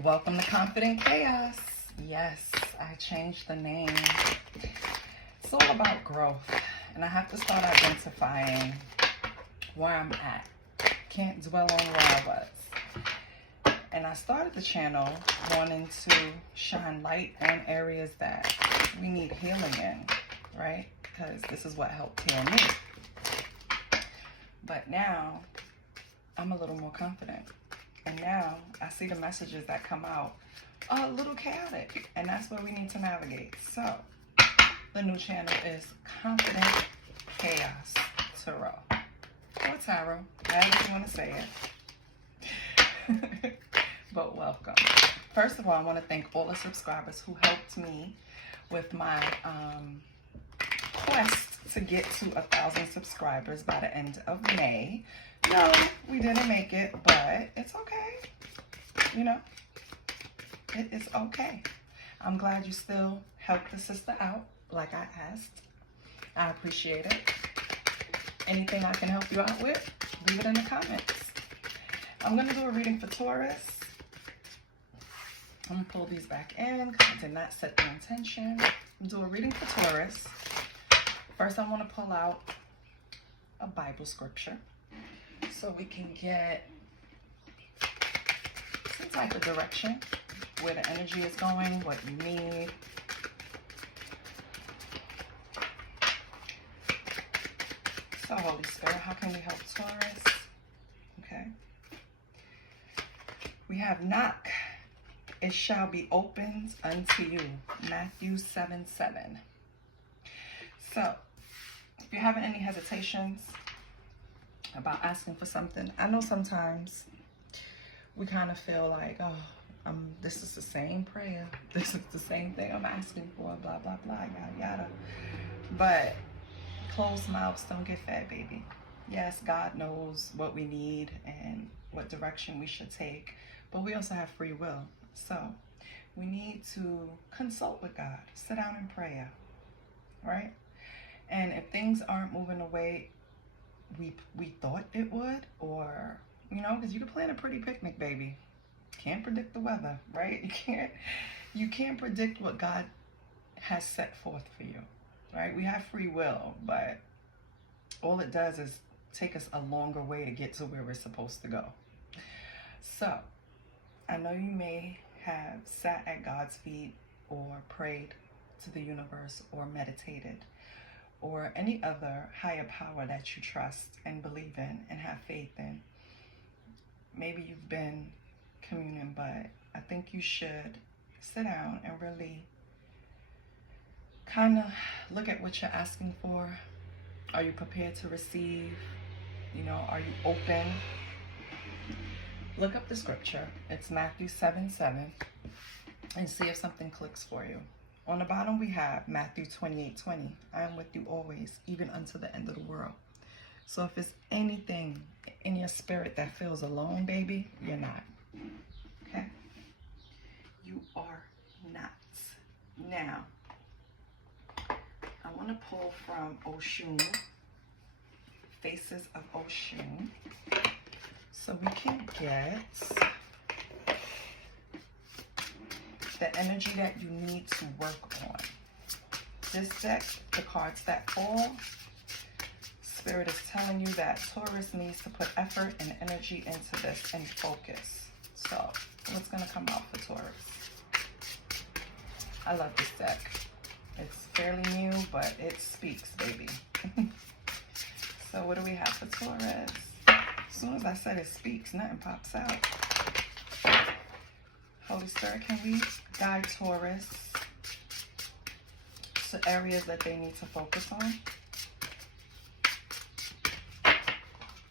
Welcome to Confident Chaos. Yes, I changed the name. It's all about growth, and I have to start identifying where I'm at. Can't dwell on where I was. And I started the channel wanting to shine light on areas that we need healing in, right? Because this is what helped heal me. But now I'm a little more confident. And now I see the messages that come out a little chaotic, and that's where we need to navigate. So the new channel is Confident Chaos Tarot, or Tarot, however you want to say it. But welcome. First of all, I want to thank all the subscribers who helped me with my quest to get to 1,000 subscribers by the end of May. No, we didn't make it, but it's okay. You know, it is okay. I'm glad you still helped the sister out like I asked. I appreciate it. Anything I can help you out with, leave it in the comments. I'm going to do a reading for Taurus. I'm going to pull these back in because I did not set the intention. I'm do a reading for Taurus. First, I want to pull out a Bible scripture so we can get some type of direction, where the energy is going, what you need. So, Holy Spirit, how can we help Taurus? Okay. We have knock. It shall be opened unto you. Matthew 7:7. So, if you're having any hesitations about asking for something, I know sometimes we kind of feel like, oh, this is the same prayer. This is the same thing I'm asking for, blah, blah, blah, yada, yada. But closed mouths don't get fed, baby. Yes, God knows what we need and what direction we should take, but we also have free will. So we need to consult with God, sit down in prayer, right? And if things aren't moving the way we thought it would, or, you know, because you can plan a pretty picnic, baby. Can't predict the weather, right? You can't predict what God has set forth for you, right? We have free will, but all it does is take us a longer way to get to where we're supposed to go. So I know you may have sat at God's feet or prayed to the universe or meditated or any other higher power that you trust and believe in and have faith in. Maybe you've been communing, but I think you should sit down and really kind of look at what you're asking for. Are you prepared to receive? You know, are you open? Look up the scripture. It's Matthew 7:7, and see if something clicks for you. On the bottom we have Matthew 28:20. I am with you always, even unto the end of the world. So if it's anything in your spirit that feels alone, baby, you're not. Okay? You are not. Now, I want to pull from Oshun, Faces of Oshun, so we can get the energy that you need to work on. This deck, the cards that fall, Spirit is telling you that Taurus needs to put effort and energy into this and focus. So, what's going to come out for Taurus? I love this deck. It's fairly new, but it speaks, baby. So, what do we have for Taurus? As soon as I said it speaks, nothing pops out. Holy Spirit, can we guide Taurus to areas that they need to focus on?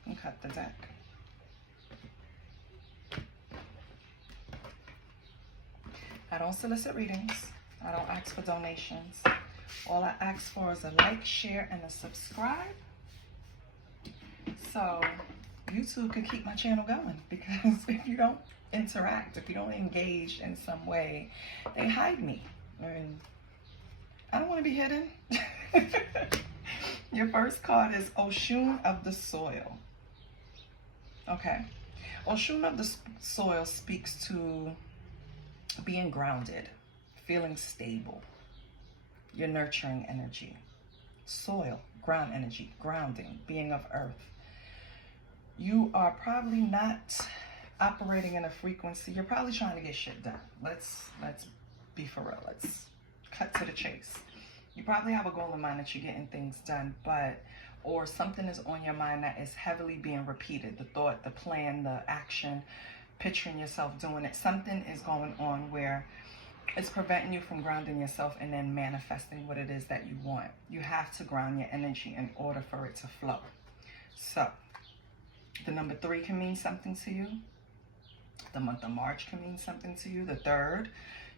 And cut the deck. I don't solicit readings. I don't ask for donations. All I ask for is a like, share, and a subscribe. So YouTube can keep my channel going, because if you don't interact, if you don't engage in some way, they hide me. And I don't want to be hidden. Your first card is Oshun of the Soil. Okay. Oshun of the Soil speaks to being grounded, feeling stable, your nurturing energy. Soil, ground energy, grounding, being of earth. You are probably not operating in a frequency. You're probably trying to get shit done. Let's be for real. Let's cut to the chase. You probably have a goal in mind that you're getting things done, or something is on your mind that is heavily being repeated. The thought, the plan, the action, picturing yourself doing it. Something is going on where it's preventing you from grounding yourself and then manifesting what it is that you want. You have to ground your energy in order for it to flow. So, the number 3 can mean something to you. The month of March can mean something to you. The 3rd,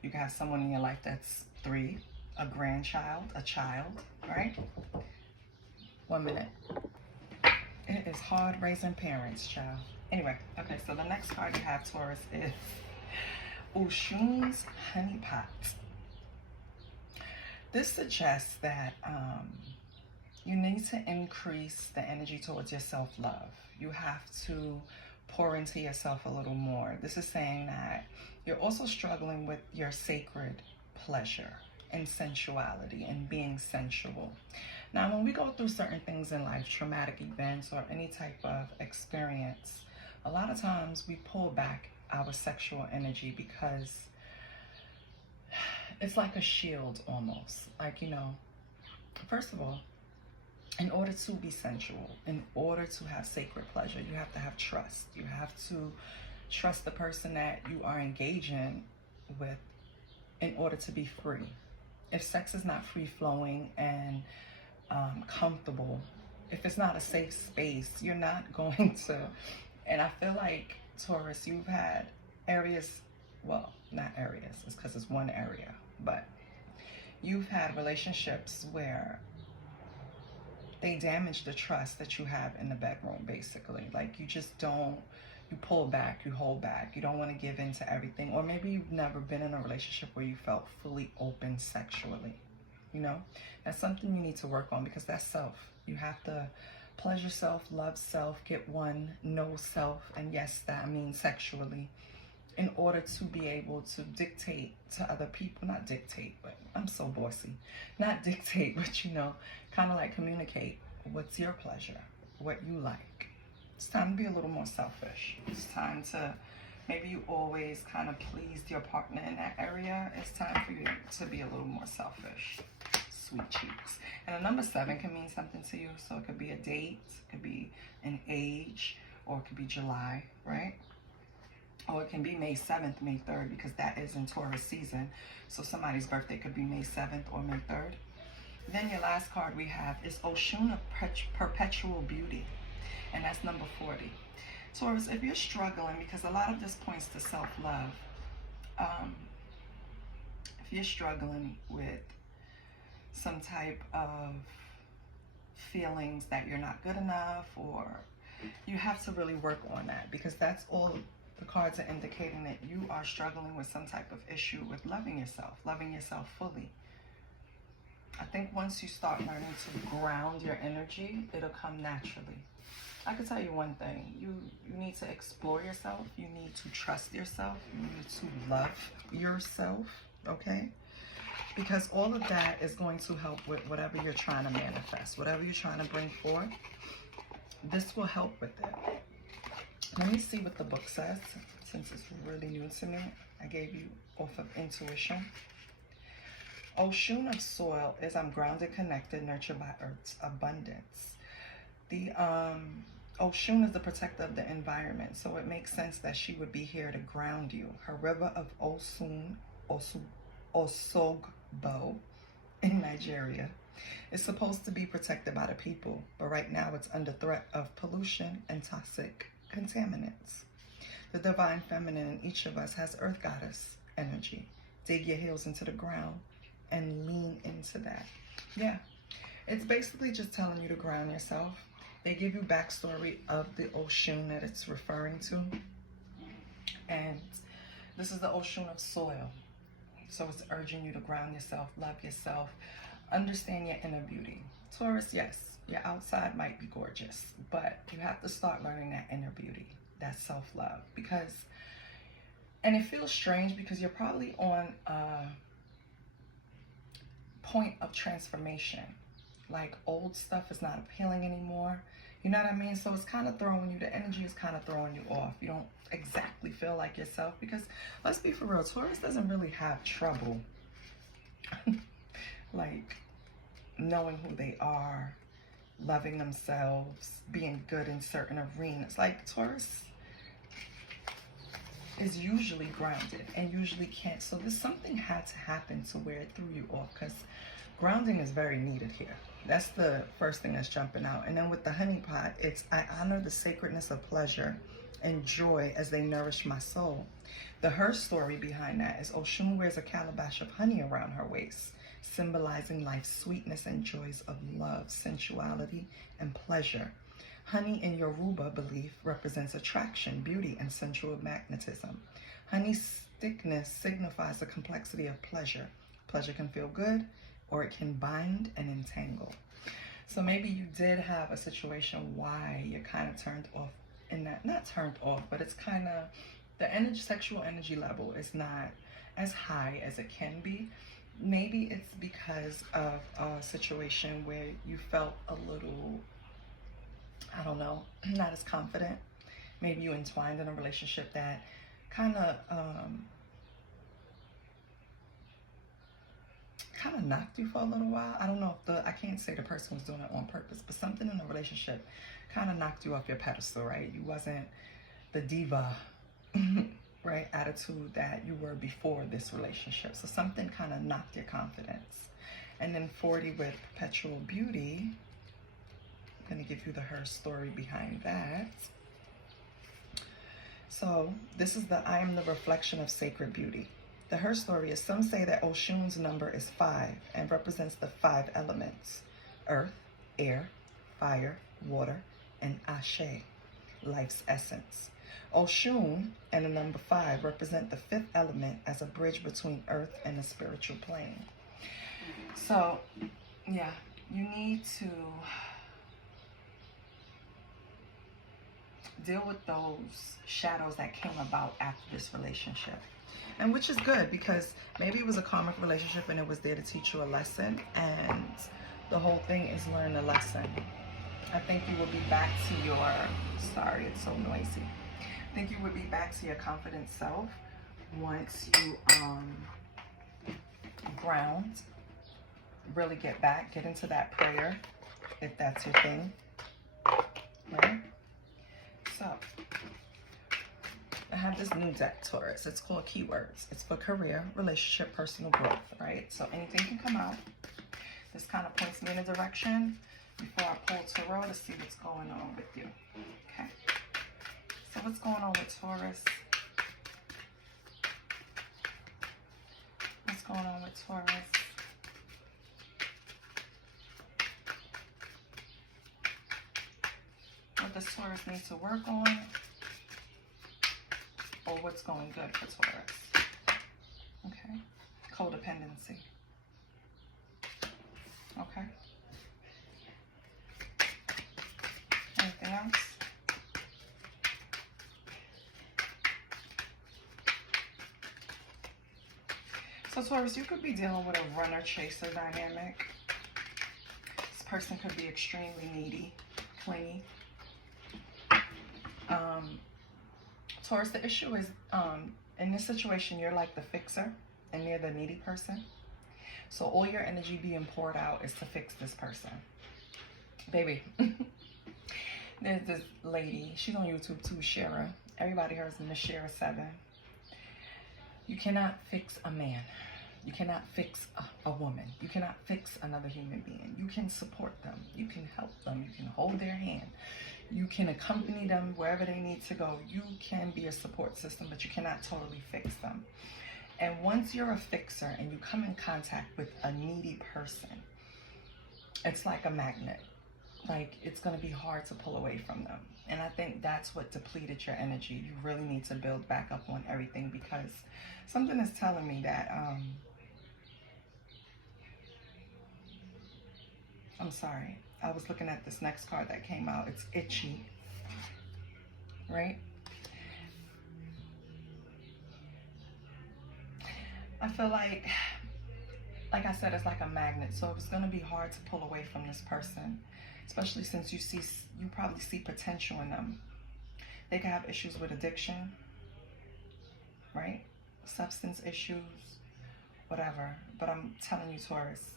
you can have someone in your life that's 3, a grandchild, a child, right? 1 minute. It is hard raising parents, child. Anyway, okay, so the next card you have, Taurus, is Oshun's honey pot. This suggests that you need to increase the energy towards your self-love. You have to pour into yourself a little more. This is saying that you're also struggling with your sacred pleasure and sensuality and being sensual. Now, when we go through certain things in life, traumatic events or any type of experience, a lot of times we pull back our sexual energy because it's like a shield almost. Like, you know, first of all, in order to be sensual, in order to have sacred pleasure, you have to have trust. You have to trust the person that you are engaging with in order to be free. If sex is not free-flowing and comfortable, if it's not a safe space, you're not going to. And I feel like, Taurus, you've had areas, well, not areas, it's because it's one area, but you've had relationships where they damage the trust that you have in the bedroom, basically. Like, you just don't, you pull back, you hold back, you don't want to give in to everything. Or maybe you've never been in a relationship where you felt fully open sexually. You know, that's something you need to work on, because that's self. You have to pleasure self, love self, get one, know self, and yes, that means sexually, in order to be able to dictate to other people. Not dictate, but I'm so bossy. Not dictate, but, you know, kind of like communicate what's your pleasure, what you like. It's time to be a little more selfish. It's time to, maybe you always kind of pleased your partner in that area. It's time for you to be a little more selfish. Sweet cheeks. And a number 7 can mean something to you. So it could be a date, it could be an age, or it could be July, right? Or it can be May 7th, May 3rd, because that is in Taurus season. So somebody's birthday could be May 7th or May 3rd. Then your last card we have is Oshun of Perpetual Beauty. And that's number 40. Taurus, if you're struggling, because a lot of this points to self-love, if you're struggling with some type of feelings that you're not good enough, or you have to really work on that, because that's all the cards are indicating, that you are struggling with some type of issue with loving yourself fully. I think once you start learning to ground your energy, it'll come naturally. I can tell you one thing, you need to explore yourself, you need to trust yourself, you need to love yourself, okay? Because all of that is going to help with whatever you're trying to manifest, whatever you're trying to bring forth. This will help with it. Let me see what the book says, since it's really new to me. I gave you off of intuition. Oshun of soil is I'm grounded, connected, nurtured by Earth's abundance. The Oshun is the protector of the environment, so it makes sense that she would be here to ground you. Her river of Osogbo in Nigeria is supposed to be protected by the people, but right now it's under threat of pollution and toxic contaminants. The divine feminine in each of us has earth goddess energy. Dig your heels into the ground and lean into that. Yeah, it's basically just telling you to ground yourself. They give you backstory of the Oshun that it's referring to. And this is the Oshun of soil. So it's urging you to ground yourself, love yourself, understand your inner beauty. Taurus, yes, your outside might be gorgeous, but you have to start learning that inner beauty, that self-love. Because And it feels strange because you're probably on a point of transformation. Like old stuff is not appealing anymore. You know what I mean? So it's kind of throwing you, the energy is kind of throwing you off. You don't exactly feel like yourself because, let's be for real, Taurus doesn't really have trouble like knowing who they are, loving themselves, being good in certain arenas. Like Taurus is usually grounded and usually can't. So there's something had to happen to where it threw you off, because grounding is very needed here. That's the first thing that's jumping out. And then with the honeypot, it's I honor the sacredness of pleasure and joy as they nourish my soul. The her story behind that is Oshun wears a calabash of honey around her waist, symbolizing life's sweetness and joys of love, sensuality, and pleasure. Honey in Yoruba belief represents attraction, beauty, and sensual magnetism. Honey's thickness signifies the complexity of pleasure. Pleasure can feel good, or it can bind and entangle. So maybe you did have a situation why you're kind of turned off in that, not turned off, but it's kind of, the energy, sexual energy level is not as high as it can be. Maybe it's because of a situation where you felt a little, I don't know, not as confident. Maybe you entwined in a relationship that kind of knocked you for a little while. I don't know if I can't say the person was doing it on purpose, but something in the relationship kind of knocked you off your pedestal, right? You wasn't the diva, right, attitude that you were before this relationship. So something kind of knocked your confidence. And then 40 with perpetual beauty. I'm going to give you the her story behind that. So this is the I am the reflection of sacred beauty. The her story is, some say that Oshun's number is 5 and represents the 5 elements: earth, air, fire, water, and Ashe, life's essence. Oshun and the number 5 represent the 5th element as a bridge between earth and the spiritual plane. So, yeah, you need to deal with those shadows that came about after this relationship. And which is good, because maybe it was a karmic relationship and it was there to teach you a lesson, and the whole thing is learn a lesson. I think you will be back to your, sorry, it's so noisy. I think you would be back to your confident self once you ground, really get into that prayer, if that's your thing, right? So, I have this new deck, Taurus. It's called Keywords. It's for career, relationship, personal growth, right? So anything can come out. This kind of points me in a direction before I pull Tarot to see what's going on with you. Okay. So what's going on with Taurus? What's going on with Taurus? What does Taurus need to work on? Or what's going good for Taurus? Okay. Codependency. Okay. Anything else? So Taurus, you could be dealing with a runner-chaser dynamic. This person could be extremely needy, clingy. Taurus, the issue is, in this situation, you're like the fixer and they're the needy person. So all your energy being poured out is to fix this person. Baby, there's this lady, she's on YouTube too, Shara. Everybody hears Miss Shara 7. You cannot fix a man. You cannot fix a woman. You cannot fix another human being. You can support them. You can help them. You can hold their hand. You can accompany them wherever they need to go. You can be a support system, but you cannot totally fix them. And once you're a fixer and you come in contact with a needy person, it's like a magnet. Like, it's going to be hard to pull away from them. And I think that's what depleted your energy. You really need to build back up on everything, because something is telling me that, I'm sorry. I was looking at this next card that came out. It's itchy, right? I feel like I said, it's like a magnet. So it's going to be hard to pull away from this person, especially since you probably see potential in them. They can have issues with addiction, right? Substance issues, whatever. But I'm telling you, Taurus,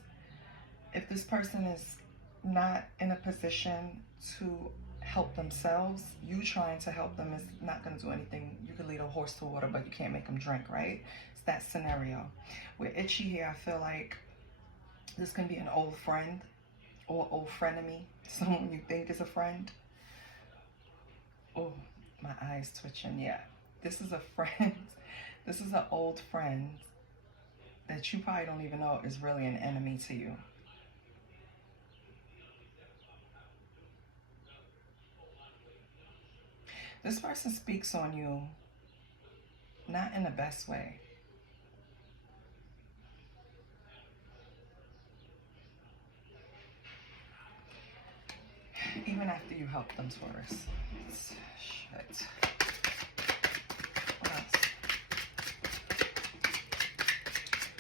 if this person is not in a position to help themselves, you trying to help them is not going to do anything. You can lead a horse to water, but you can't make them drink, right? It's that scenario. With Itchy here, I feel like this can be an old friend or old frenemy, someone you think is a friend. Oh, my eyes twitching. Yeah, this is a friend. This is an old friend that you probably don't even know is really an enemy to you. This person speaks on you not in the best way. Even after you help them, Taurus. Shit. What else?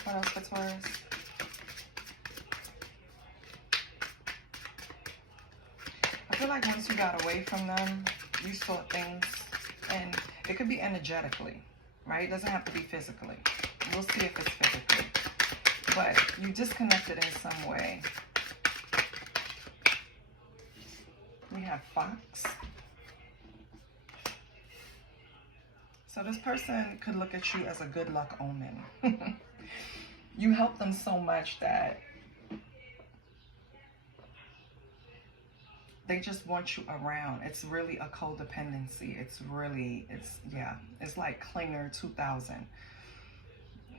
What else for Taurus? I feel like once you got away from them, you saw things, and it could be energetically, right? It doesn't have to be physically. We'll see if it's physically. But you disconnected in some way. We have Fox. So this person could look at you as a good luck omen. You help them so much that they just want you around. It's really a codependency. It's like Klinger 2000.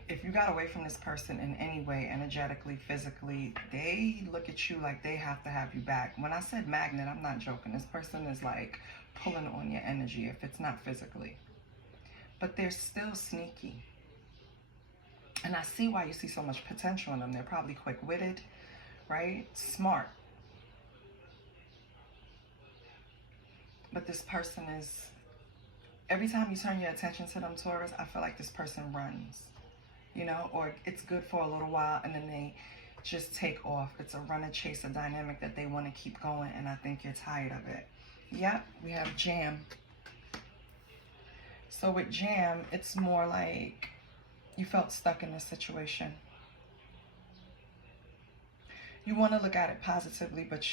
If you got away from this person in any way, energetically, physically, they look at you like they have to have you back. When I said magnet, I'm not joking. This person is like pulling on your energy if it's not physically. But they're still sneaky. And I see why you see so much potential in them. They're probably quick-witted, right? Smart. But this person is, every time you turn your attention to them, Taurus, I feel like this person runs, you know, or it's good for a little while and then they just take off. It's a run and chase, a dynamic that they want to keep going, and I think you're tired of it. Yep, we have Jam. So with Jam, it's more like you felt stuck in this situation. You want to look at it positively, but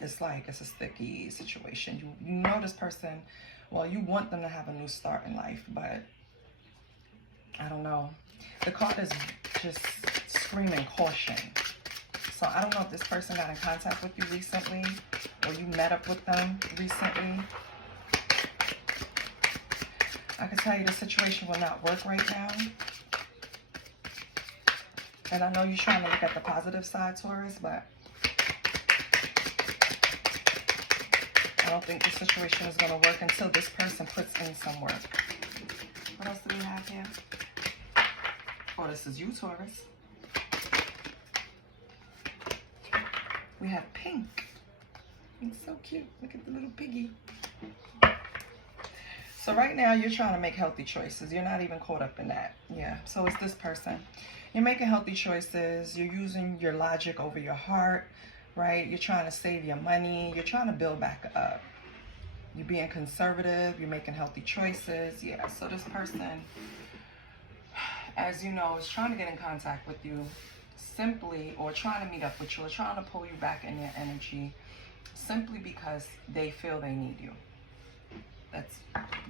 it's like it's a sticky situation. You know this person, well, you want them to have a new start in life, but I don't know. The card is just screaming caution. So I don't know if this person got in contact with you recently or you met up with them recently. I can tell you the situation will not work right now. And I know you're trying to look at the positive side, Taurus, but I don't think the situation is going to work until this person puts in some work. What else do we have here? Oh, this is you, Taurus. We have Pink. It's so cute. Look at the little piggy. So right now, you're trying to make healthy choices. You're not even caught up in that. Yeah, so it's this person. You're making healthy choices. You're using your logic over your heart, right? You're trying to save your money. You're trying to build back up. You're being conservative. You're making healthy choices. Yeah, so this person, as you know, is trying to get in contact with you simply, or trying to meet up with you, or trying to pull you back in your energy simply because they feel they need you. That's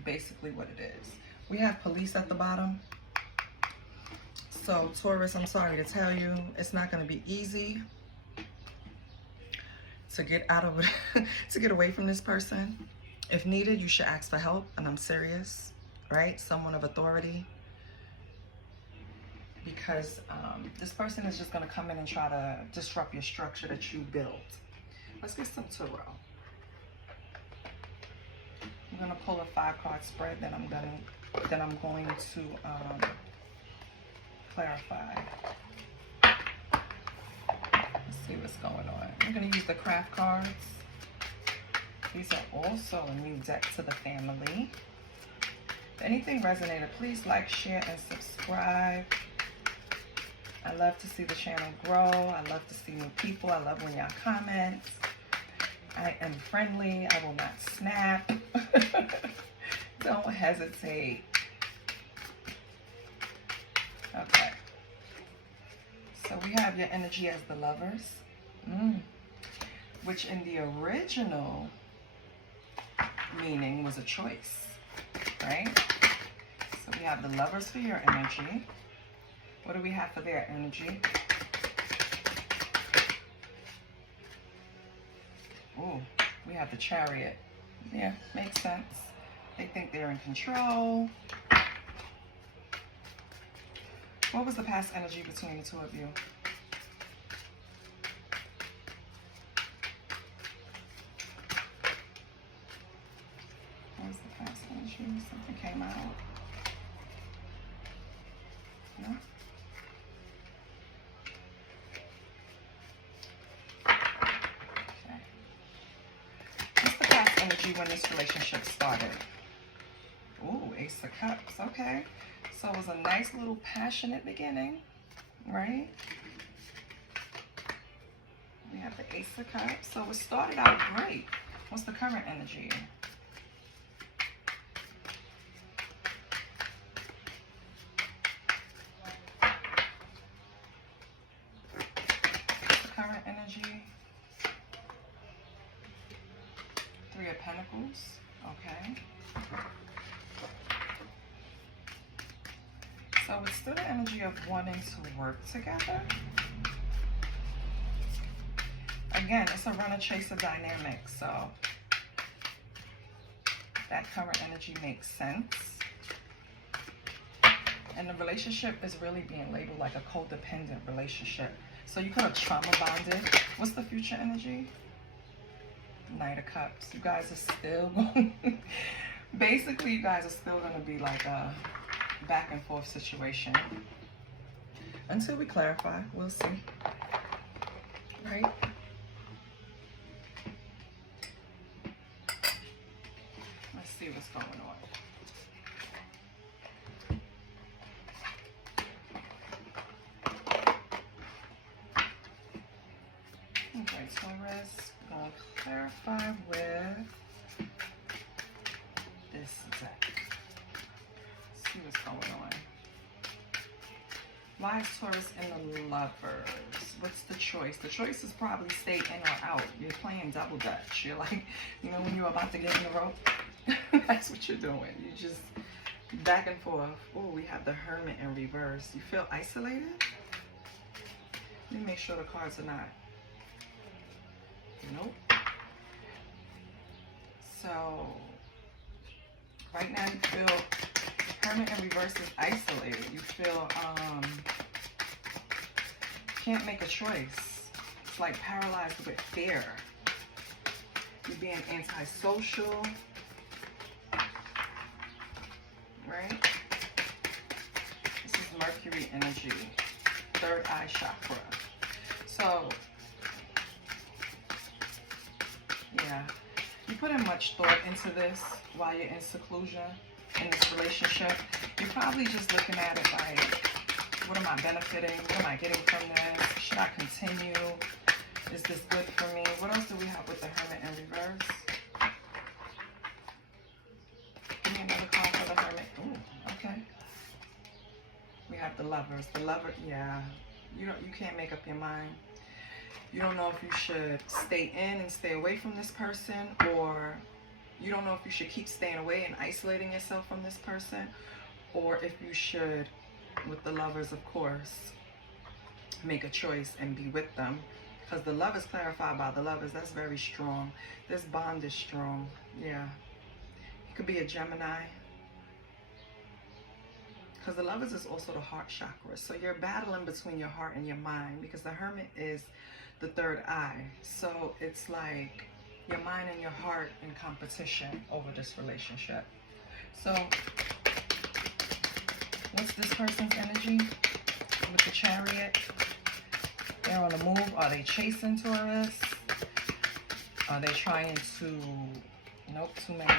basically what it is. We have Police at the bottom. So Taurus, I'm sorry to tell you, it's not going to be easy to get out of it, to get away from this person. If needed, you should ask for help, and I'm serious, right? Someone of authority. Because this person is just going to come in and try to disrupt your structure that you built. Let's get some tarot. I'm going to pull a 5-card spread, then I'm going to clarify. Let's see what's going on. I'm going to use the craft cards. These are also a new deck to the family. If anything resonated, please like, share, and subscribe. I love to see the channel grow. I love to see new people. I love when y'all comment. I am friendly. I will not snap. Don't hesitate. Okay. So we have your energy as the Lovers, which in the original meaning was a choice, right? So we have the Lovers for your energy. What do we have for their energy? Ooh, we have the Chariot. Yeah, makes sense. They think they're in control. What was the past energy between the two of you? What was the past energy? Something came out. No? Okay. What's the past energy when this relationship started? Ooh, Ace of Cups. Okay. So it was a nice little passionate beginning, right? We have the Ace of Cups. So it started out great. What's the current energy? What's the current energy? Three of Pentacles. Okay. So it's still the energy of wanting to work together. Again, it's a runner-chaser dynamic, so that current energy makes sense. And the relationship is really being labeled like a codependent relationship. So you could have trauma bonded. What's the future energy? Knight of Cups. You guys are still going, basically you guys are still going to be like a back and forth situation until we clarify. We'll see, right? Let's see what's going on. Okay, Taurus, we're going to clarify with this deck. See what's going on. Why is Taurus in the Lovers? What's the choice? The choice is probably stay in or out. You're playing double dutch. You're like, you know, when you're about to get in the rope, that's what you're doing. You just back and forth. Oh, we have the Hermit in reverse. You feel isolated? Let me make sure the cards are not. Nope. So right now you feel Hermit in reverse is isolated. You feel can't make a choice. It's like paralyzed with fear. You're being antisocial, right? This is Mercury energy, third eye chakra. So yeah, you put in much thought into this while you're in seclusion in this relationship. You're probably just looking at it like, what am I benefiting? What am I getting from this? Should I continue? Is this good for me? What else do we have with the Hermit in reverse? Give me another card for the Hermit. Ooh, okay. We have the Lovers. The Lover, yeah. You can't make up your mind. You don't know if you should stay in and stay away from this person, or you don't know if you should keep staying away and isolating yourself from this person, or if you should, with the Lovers, of course, make a choice and be with them. Because the love is clarified by the Lovers. That's very strong. This bond is strong. Yeah. It could be a Gemini. Because the Lovers is also the heart chakra. So you're battling between your heart and your mind, because the Hermit is the third eye. So it's like your mind and your heart in competition over this relationship. So what's this person's energy with the Chariot? They're on the move. Are they chasing Taurus? Are they trying to, nope, too many.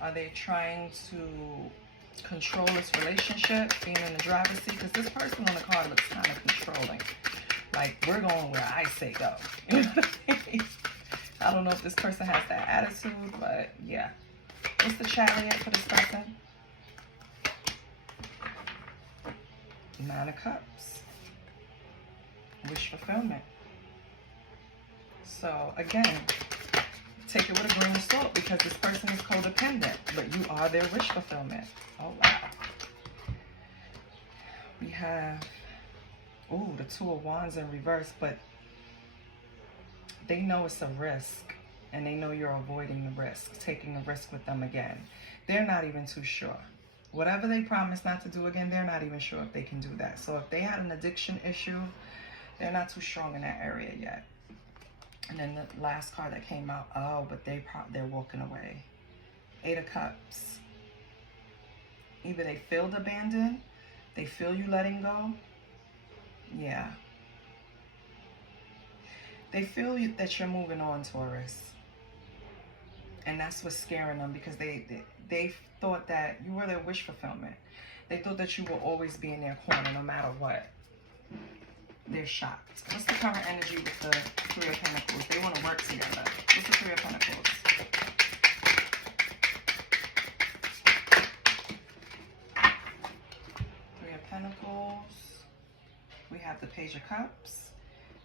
Are they trying to control this relationship, being in the driver's seat, because this person on the card looks kind of controlling. Like, we're going where I say go. You know what I mean? I don't know if this person has that attitude, but yeah. What's the Chariot for this person? Nine of Cups. Wish fulfillment. So, again, take it with a grain of salt because this person is codependent, but you are their wish fulfillment. Oh, wow. We have, ooh, the Two of Wands in reverse, but they know it's a risk, and they know you're avoiding the risk, taking a risk with them again. They're not even too sure. Whatever they promise not to do again, they're not even sure if they can do that. So if they had an addiction issue, they're not too strong in that area yet. And then the last card that came out, oh, but they're walking away. Eight of Cups. Either they feel abandoned, they feel you letting go. Yeah. They feel that you're moving on, Taurus. And that's what's scaring them because they thought that you were their wish fulfillment. They thought that you will always be in their corner no matter what. They're shocked. What's the current energy with the Three of Pentacles? They want to work together. What's the Three of Pentacles? Three of Pentacles. We have the Page of Cups.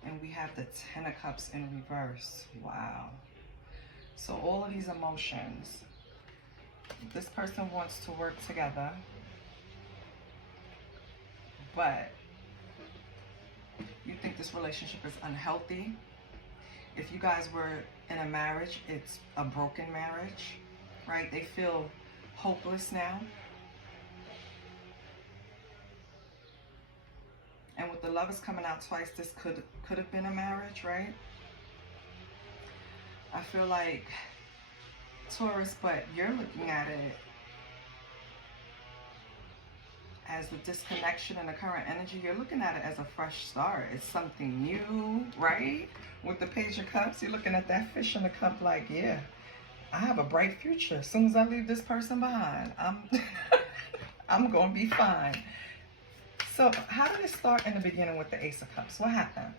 And we have the Ten of Cups in reverse. Wow. So all of these emotions. This person wants to work together. But you think this relationship is unhealthy. If you guys were in a marriage, it's a broken marriage, right? They feel hopeless now. And with the Lovers coming out twice, this could have been a marriage, right? I feel like, Taurus, but you're looking at it as the disconnection and the current energy. You're looking at it as a fresh start. It's something new, right? With the Page of Cups, you're looking at that fish in the cup like, yeah, I have a bright future. As soon as I leave this person behind, I'm going to be fine. So how did it start in the beginning with the Ace of Cups? What happened?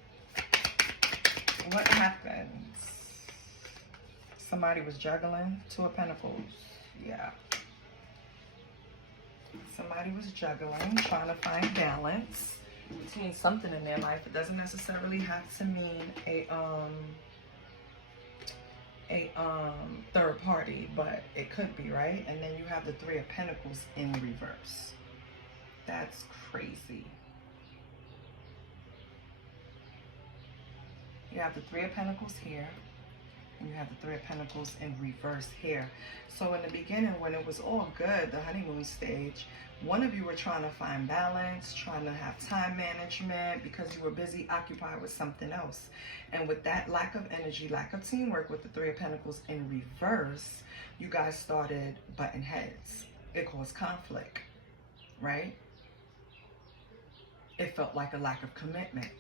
What happened? Somebody was juggling. Two of Pentacles. Yeah. Somebody was juggling, trying to find balance between something in their life. It doesn't necessarily have to mean a third party, but it could be, right? And then you have the Three of Pentacles in reverse. That's crazy. You have the Three of Pentacles here. And you have the Three of Pentacles in reverse here. So in the beginning, when it was all good, the honeymoon stage, one of you were trying to find balance, trying to have time management because you were busy, occupied with something else. And with that lack of energy, lack of teamwork with the Three of Pentacles in reverse, you guys started butting heads. It caused conflict, right? It felt like a lack of commitment.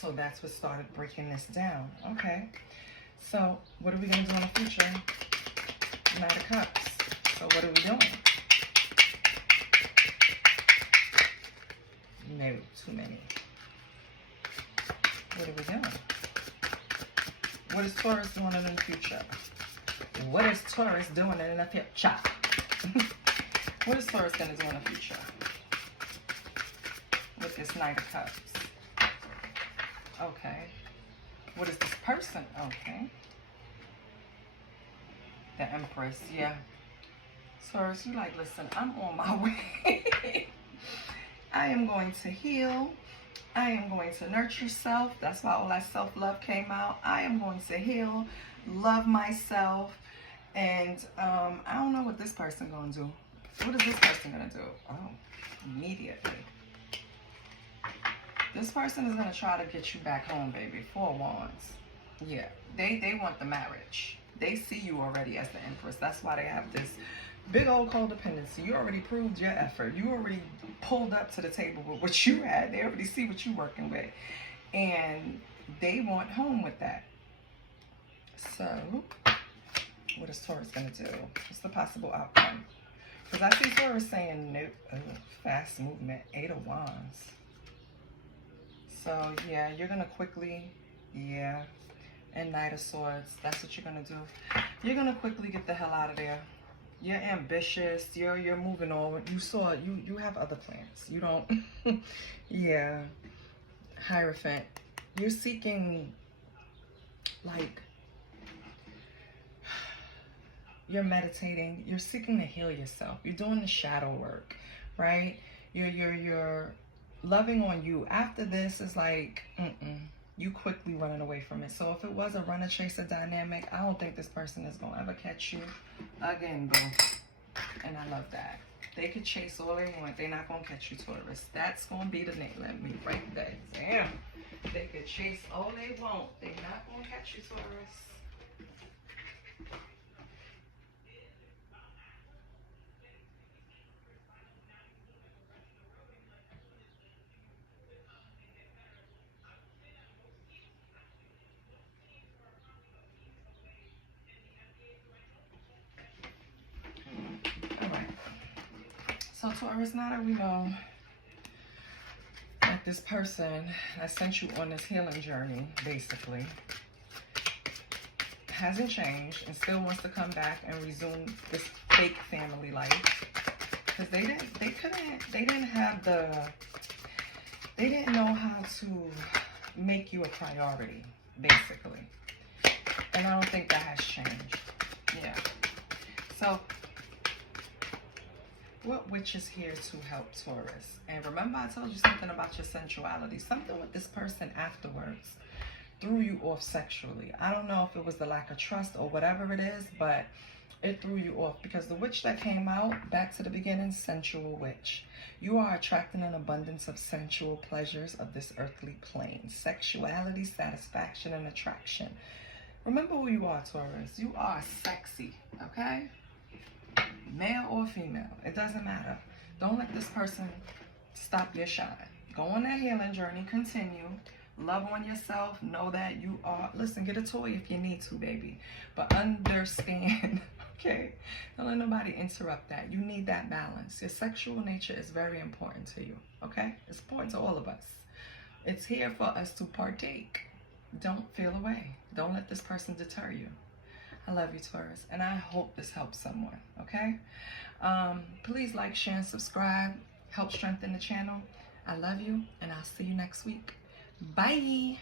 So that's what started breaking this down. Okay. So what are we going to do in the future? Knight of Cups. So what are we doing? No, too many. What are we doing? What is Taurus doing in the future? What is Taurus doing in the future? What is Taurus going to do in the future? With this Knight of Cups. Okay. What is this person? Okay. The Empress, yeah. Taurus, you like, listen, I'm on my way. I am going to heal. I am going to nurture self. That's why all that self-love came out. I am going to heal, love myself. And I don't know what this person going to do. What is this person going to do? Oh, immediately. This person is going to try to get you back home, baby. Four of Wands. Yeah, they want the marriage. They see you already as the Empress. That's why they have this big old codependency. You already proved your effort. You already pulled up to the table with what you had. They already see what you're working with. And they want home with that. So, what is Taurus going to do? What's the possible outcome? Because I see Taurus saying no, fast movement, 8 of Wands. So, yeah, you're going to quickly, yeah, and Knight of Swords. That's what you're going to do. You're going to quickly get the hell out of there. You're ambitious. You're moving on. You have other plans. You don't, yeah. Hierophant. You're seeking, like, you're meditating. You're seeking to heal yourself. You're doing the shadow work, right? You're loving on you. After this is like, you quickly running away from it. So if it was a runner chaser dynamic, I don't think this person is gonna ever catch you again, boo. And I love that. They could chase all they want. They're not gonna catch you, Taurus. That's gonna be the name. Let me write that down. They could chase all they want. They're not gonna catch you, Taurus. So Taurus, now that we know that this person that sent you on this healing journey, basically, hasn't changed and still wants to come back and resume this fake family life, because they didn't know how to make you a priority, basically. And I don't think that has changed. Yeah. So what witch is here to help Taurus? And remember I told you something about your sensuality. Something with this person afterwards threw you off sexually. I don't know if it was the lack of trust or whatever it is, but it threw you off, because the witch that came out, back to the beginning, sensual witch. You are attracting an abundance of sensual pleasures of this earthly plane. Sexuality, satisfaction, and attraction. Remember who you are, Taurus. You are sexy, okay? Male or female, it doesn't matter. Don't let this person stop your shine. Go on that healing journey, continue. Love on yourself. Know that you are, listen, get a toy if you need to, baby. But understand, okay? Don't let nobody interrupt that. You need that balance. Your sexual nature is very important to you, okay? It's important to all of us. It's here for us to partake. Don't feel away. Don't let this person deter you. I love you, Taurus, and I hope this helps someone, okay? Please like, share, and subscribe. Help strengthen the channel. I love you, and I'll see you next week. Bye.